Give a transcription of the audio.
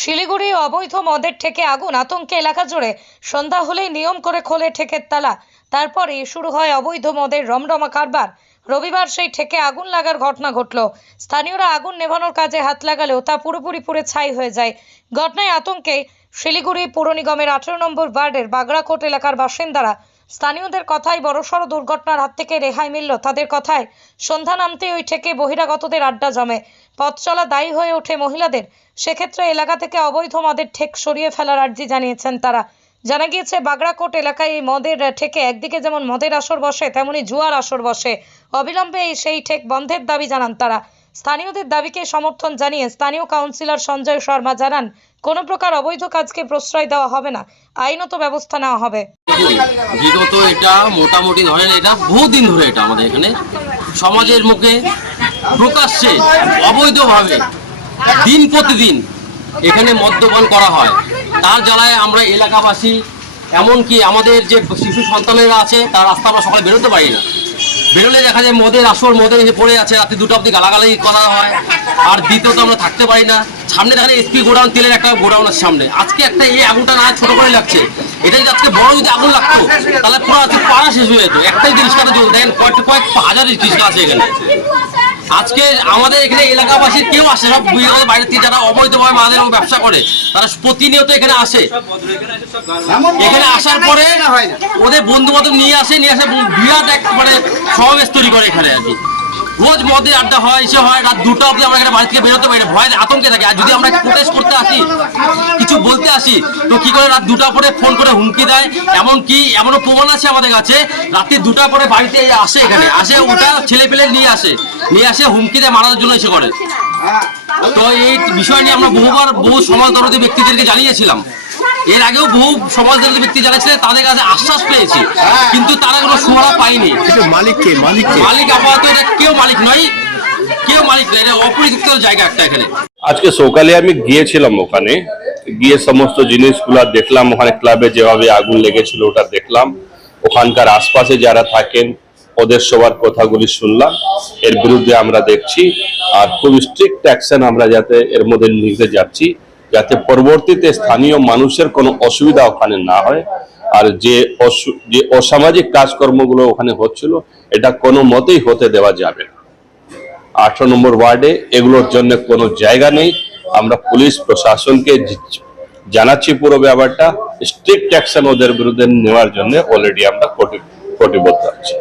শিলিগুড়ি অবৈধ মদের ঠেকে আগুন, আতঙ্কে এলাকা জুড়ে। সন্ধ্যা হলেই নিয়ম করে খোলে ঠেকের তালা। তারপরে শুরু হয় অবৈধ মদের রমরমা কারবার। রবিবার সেই ঠেকে আগুন লাগার ঘটনা ঘটল। স্থানীয়রা আগুন নেভানোর কাজে হাত লাগালেও তা পুরোপুরি পুরে ছাই হয়ে যায়। ঘটনায় আতঙ্কে শিলিগুড়ি পৌর নিগমের আঠেরো নম্বর ওয়ার্ডের বাগড়াকোট এলাকার বাসিন্দারা স্থানীয়দের কথায় বড়সড় দুর্ঘটনার হাত থেকে রেহাই মিলল। তাদের কথায়, সন্ধ্যা নামতে ওই ঠেকে বহিরাগতদের আড্ডা জমে। পথ চলা দায়ী হয়ে ওঠে মহিলাদের। সেক্ষেত্রে এলাকা থেকে অবৈধ মদের ঠেক সরিয়ে ফেলার আর্জি জানিয়েছেন তারা। জানা গিয়েছে, বাগড়াকোট এলাকায় এই মদের ঠেকে একদিকে যেমন মদের আসর বসে, তেমনি জুয়ার আসর বসে। অবিলম্বে এই সেই ঠেক বন্ধের দাবি জানান তারা। স্থানীয়দের দাবিকে সমর্থন জানিয়ে স্থানীয় কাউন্সিলর সঞ্জয় শর্মা জানান, কোনো প্রকার অবৈধ কাজকে প্রশ্রয় দেওয়া হবে না, আইনত ব্যবস্থা নেওয়া হবে। বিগত এটা মোটামুটি ধরেন এটা বহুদিন ধরে এটা আমাদের এখানে সমাজের মুখে প্রকাশ্যে, অবৈধভাবে দিন প্রতিদিন এখানে মদ্যপান করা হয়। তার জ্বালায় আমরা এলাকাবাসী, এমনকি আমাদের যে শিশু সন্তানেরা আছে, তার রাস্তা আমরা সকালে বেরোতে পারি না। বেরোলে দেখা যায় মদের আসর মদের এসে পড়ে আছে, রাতে দুটো অব্দি গালাগালি করা হয়। আর দ্বিতীয়ত আমরা থাকতে পারি না। সামনে দেখা যায় এসপি গোডাউন, তেলের একটা গোডাউন আছে সামনে। আজকে একটা এই আগুনটা না ছোট করে লাগছে। এটা যদি আজকে বড় যদি আগুন লাগতো, তাহলে পুরো আজকে পাড়া শেষ হয়ে যেত। একটাই জিনিস কাটা জ্বল দেখেন কয়েক কয়েক হাজার জিনিসটা আছে এখানে। আজকে আমাদের এখানে এলাকাবাসীর কেউ আসে সব বাইরে থেকে যারা অবৈধভাবে মাদের ব্যবসা করে, তারা প্রতিনিয়ত এখানে আসে। এখানে আসার পরে ওদের বন্ধু বান্ধব নিয়ে আসে নিয়ে আসে, বিরাট এক মানে সমাবেশ তৈরি করে এখানে আর কি। রোজ মদের আড্ডা হয় সে হয়, রাত দুটো অবধি আমরা এখানে বাড়ি থেকে বেরোতে পারি ভয় আতঙ্কে থাকে। আর যদি আমরা প্রোটেস্ট করতে আসি, কিছু বলতে আসি, তো কি করে রাত দুটা পরে ফোন করে হুমকি দেয়? এমন কি, এমনও প্রমাণ আছে আমাদের কাছে, রাত্রি দুটা পরে বাড়িতে আসে এখানে। আসে ওটা ছেলে পেলে নিয়ে আসে। নিয়ে আসে, হুমকি দেয়, মারার জন্য এসে করে। তো এই বিষয় নিয়ে আমরা বহুবার, বহু সমাজ দরদী ব্যক্তিদেরকে জানিয়েছিলাম। এর আগেও বহু সমাজ ব্যক্তি যারা ছিলেন তাদের কাছে আশ্বাস পেয়েছি। কিন্তু তারা কোনো সুরা পায়নি। মালিক কে? মালিক মালিক আপাতত এটা কেউ মালিক নয়। কেউ মালিক নয়। এটা অপরিযুক্ত জায়গা একটা এখানে। আজকে সকালে আমি গিয়েছিলাম ওখানে। গিয়ে সমস্ত জিনিসগুলো দেখলাম। ওখানে ক্লাবে যেভাবে আগুন লেগেছিল ওটা দেখলাম। ওখানকার আশপাশে যারা থাকেন ওদের সবার কথাগুলি শুনলাম। এর বিরুদ্ধে আমরা দেখছি। আর খুব স্ট্রিক্ট অ্যাকশন আমরা যাতে এর মধ্যে নিতে যাচ্ছি। যাতে পরবর্তীতে স্থানীয় মানুষের কোনো অসুবিধা ওখানে না হয়। আর যে যে অসামাজিক কাজকর্মগুলো ওখানে হচ্ছিল, এটা কোনো মতেই হতে দেওয়া যাবে না। আঠারো নম্বর ওয়ার্ডে এগুলোর জন্য কোনো জায়গা নেই। আমরা পুলিশ প্রশাসনকে জানাচ্ছি পুরো ব্যাপারটা। স্ট্রিক্ট অ্যাকশন ওদের বিরুদ্ধে নেওয়ার জন্য অলরেডি আমরা কটি- কটিবদ্ধ আছি।